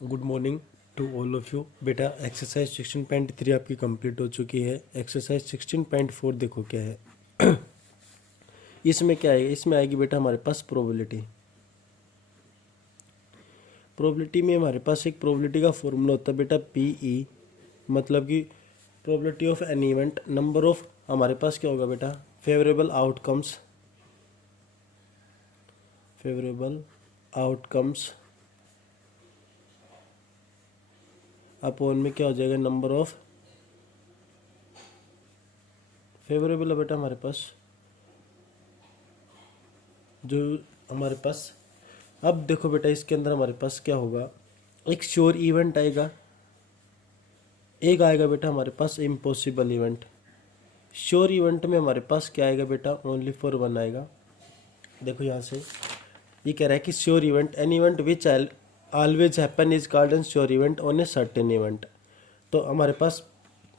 Good morning to all of you. बेटा exercise 16.3 आपकी complete हो चुकी है। एक्सरसाइज 16.4 देखो क्या है। इसमें क्या है, इसमें आएगी बेटा हमारे पास प्रोबेबिलिटी। प्रोबेबिलिटी में हमारे पास एक प्रोबेबिलिटी का फॉर्मूला होता है बेटा PE, मतलब कि probability of an event, number of हमारे पास क्या होगा बेटा फेवरेबल आउटकम्स अपॉन में क्या हो जाएगा नंबर ऑफ फेवरेबल है बेटा हमारे पास जो हमारे पास। अब देखो बेटा इसके अंदर हमारे पास क्या होगा, एक श्योर इवेंट आएगा, एक आएगा बेटा हमारे पास इम्पॉसिबल इवेंट। श्योर इवेंट में हमारे पास क्या आएगा बेटा ओनली फॉर वन आएगा। देखो यहाँ से ये कह रहा है कि sure event an event which always happen is called an sure event on a certain event. तो हमारे पास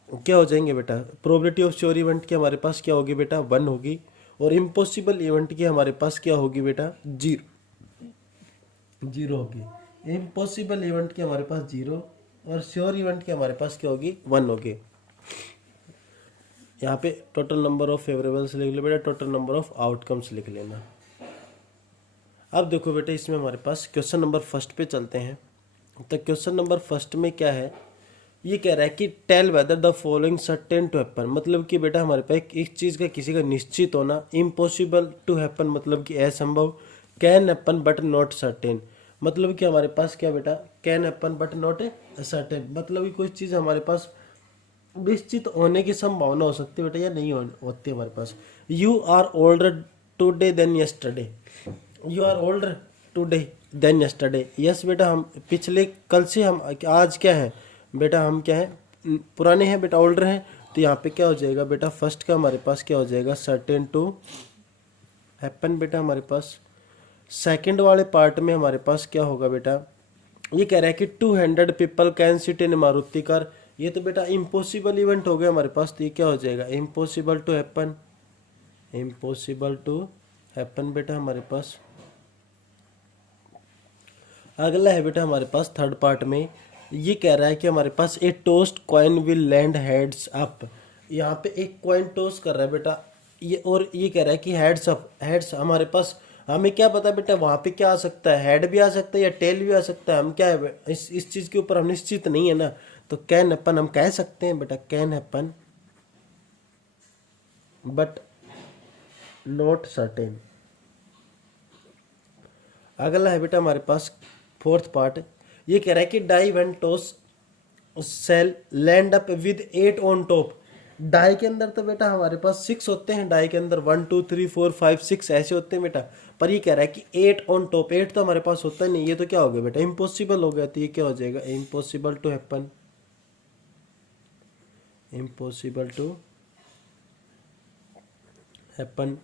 क्या हो जाएंगे बेटा, प्रोबेबिलिटी ऑफ श्योर इवेंट की हमारे पास क्या होगी बेटा 1 होगी, और इम्पॉसिबल इवेंट की हमारे पास क्या होगी बेटा 0 होगी। इम्पॉसिबल इवेंट की हमारे पास 0 और श्योर इवेंट की हमारे पास क्या होगी 1 होगी। यहाँ पे टोटल नंबर ऑफ फेवरेबल्स लिख लो बेटा, टोटल नंबर ऑफ आउटकम्स लिख लेना। अब देखो बेटा इसमें हमारे पास क्वेश्चन नंबर फर्स्ट पे चलते हैं। तो क्वेश्चन नंबर फर्स्ट में क्या है, ये कह रहा है कि tell whether the following certain to happen, मतलब कि बेटा हमारे पास एक चीज़ का किसी का निश्चित होना, इम्पॉसिबल टू हैपन मतलब कि असंभव, can happen but not certain मतलब कि हमारे पास क्या बेटा can happen but not certain, मतलब कि कोई चीज़ हमारे पास निश्चित होने की संभावना हो सकती है बेटा या नहीं होती हमारे पास। You are older today than yesterday, you are older today than yesterday. Yes बेटा हम पिछले कल से हम आज क्या है बेटा, हम क्या है पुराने हैं बेटा, ओल्डर हैं। तो यहाँ पे क्या हो जाएगा बेटा फर्स्ट का हमारे पास क्या हो जाएगा सर्टेन टू हैपन बेटा हमारे पास। सेकंड वाले पार्ट में हमारे पास क्या होगा बेटा, ये कह रहा है कि 200 people can sit in Maruti car, ये तो बेटा इम्पॉसिबल इवेंट हो गया हमारे पास। तो ये क्या हो जाएगा impossible to happen, impossible to happen बेटा हमारे पास। अगला है बेटा हमारे पास थर्ड पार्ट में, ये कह रहा है कि हमारे पास a toss coin will land heads up, यहाँ पे एक कॉइन टोस्ट कर रहा है बेटा ये, और ये कह रहा है कि हेड्स अप, हेड्स हमारे पास हमें क्या पता बेटा वहाँ पे क्या आ सकता है, हेड भी आ सकता है या टेल भी आ सकता है। हम क्या है इस चीज़ के ऊपर हम निश्चित नहीं है ना, तो कैन हैपन हम कह सकते हैं बेटा can happen but not certain. अगला है बेटा हमारे पास फोर्थ पार्ट, ये कह रहा है कि die one toss sell land up with 8 on top. Die के अंदर तो बेटा हमारे पास 6 होते हैं, डाई के अंदर 1 2 3 4 5 6 ऐसे होते हैं बेटा, पर ये कह रहा है कि 8 ऑन टॉप, 8 तो हमारे पास होता नहीं, ये तो क्या हो गया बेटा इम्पॉसिबल हो गया। तो ये क्या हो जाएगा impossible to happen, impossible to happen.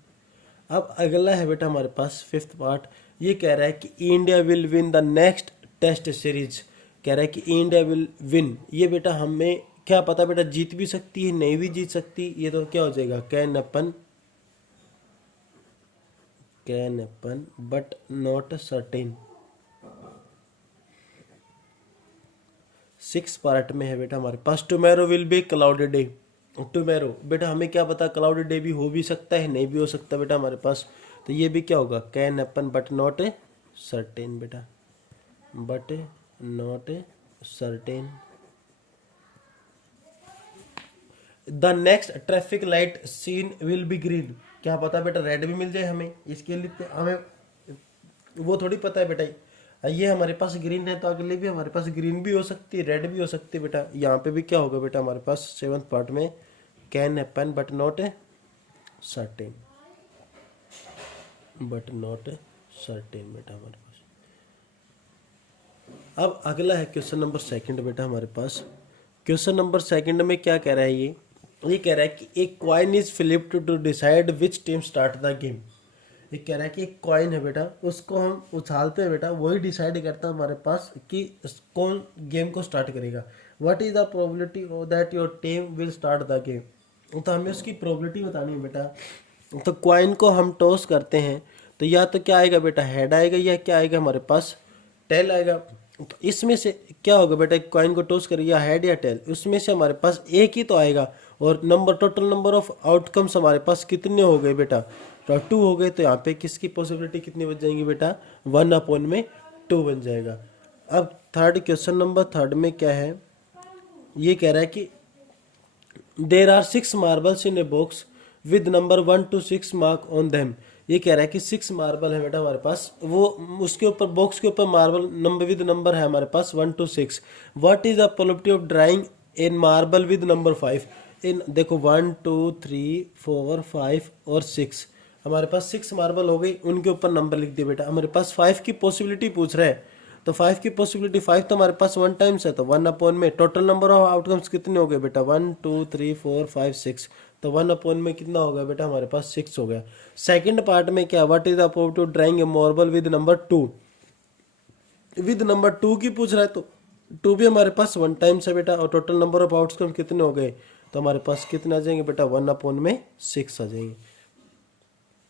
अब अगला है बेटा हमारे पास फिफ्थ पार्ट, ये कह रहा है कि India will win the next test series. कह रहा है कि इंडिया विल विन, ये बेटा हमें क्या पता बेटा जीत भी सकती है नहीं भी जीत सकती, ये तो क्या हो जाएगा can happen but not certain. Six part में है बेटा हमारे पास tomorrow will be clouded day. Tomorrow बेटा हमें क्या पता क्लाउडेड डे भी हो भी सकता है नहीं भी हो सकता बेटा हमारे पास, तो ये भी क्या होगा can happen but not certain बेटा, but not certain. The next traffic light seen will be green, क्या पता बेटा रेड भी मिल जाए हमें, इसके लिए तो हमें वो थोड़ी पता है बेटा। ये हमारे पास ग्रीन है तो अगले भी हमारे पास ग्रीन भी हो सकती है रेड भी हो सकती है बेटा। यहाँ पे भी क्या होगा बेटा हमारे पास सेवंथ पार्ट में can happen but not certain, but not certain बेटा हमारे पास। अब अगला है क्वेश्चन नंबर सेकंड बेटा हमारे पास। क्वेश्चन नंबर सेकंड में क्या कह रहा है, ये कह रहा है कि एक coin is flipped to decide which team start the game. ये कह रहा है कि एक कॉइन है बेटा, उसको हम उछालते हैं बेटा, वही डिसाइड करता है हमारे पास कि कौन गेम को स्टार्ट करेगा। What is the probability that your team will start the game, तो हमें उसकी प्रोबेबिलिटी बतानी है बेटा। तो कॉइन को हम टॉस करते हैं तो या तो क्या आएगा बेटा हेड आएगा या क्या आएगा हमारे पास टेल आएगा। तो इसमें से क्या होगा बेटा, एक कॉइन को टॉस करिए, या हेड या टेल, उसमें से हमारे पास एक ही तो आएगा। और number, total number of outcomes हमारे पास कितने हो गए बेटा, तो 2 हो गए। तो यहाँ पे किसकी पॉसिबिलिटी कितनी बच जाएंगी बेटा, 1/2 बन जाएगा। अब थर्ड क्वेश्चन नंबर थर्ड में क्या है, ये कह रहा है कि there are 6 marbles in a box with number 1 to 6 mark on them. ये कह रहा है कि 6 मार्बल है बेटा हमारे पास, वो उसके ऊपर, बॉक्स के ऊपर मार्बल नंबर विद नंबर है हमारे पास 1 to 6। What is the probability of drawing in marble with number 5 इन, देखो 1 2 3 4 5 और 6, हमारे पास 6 मार्बल हो गई, उनके ऊपर नंबर लिख दिए बेटा। हमारे पास 5 की पॉसिबिलिटी पूछ रहे हैं, तो 5 की पॉसिबिलिटी 5 तो हमारे पास 1 टाइम्स है, तो 1/में टोटल नंबर ऑफ आउटकम्स कितने हो गए बेटा, 1 2 3 4 5 6, तो 1/में कितना हो गया बेटा, हमारे पास 6 हो गया। सेकंड पार्ट में क्या, what is the probability of drawing A marble with number 2, with number 2 की पूछ रहा है, तो 2 भी हमारे पास 1 टाइम्स है बेटा, और टोटल नंबर ऑफ आउटकम्स कितने हो गए, तो हमारे पास कितने आ जाएंगे बेटा, 1/6 आ जाएंगे।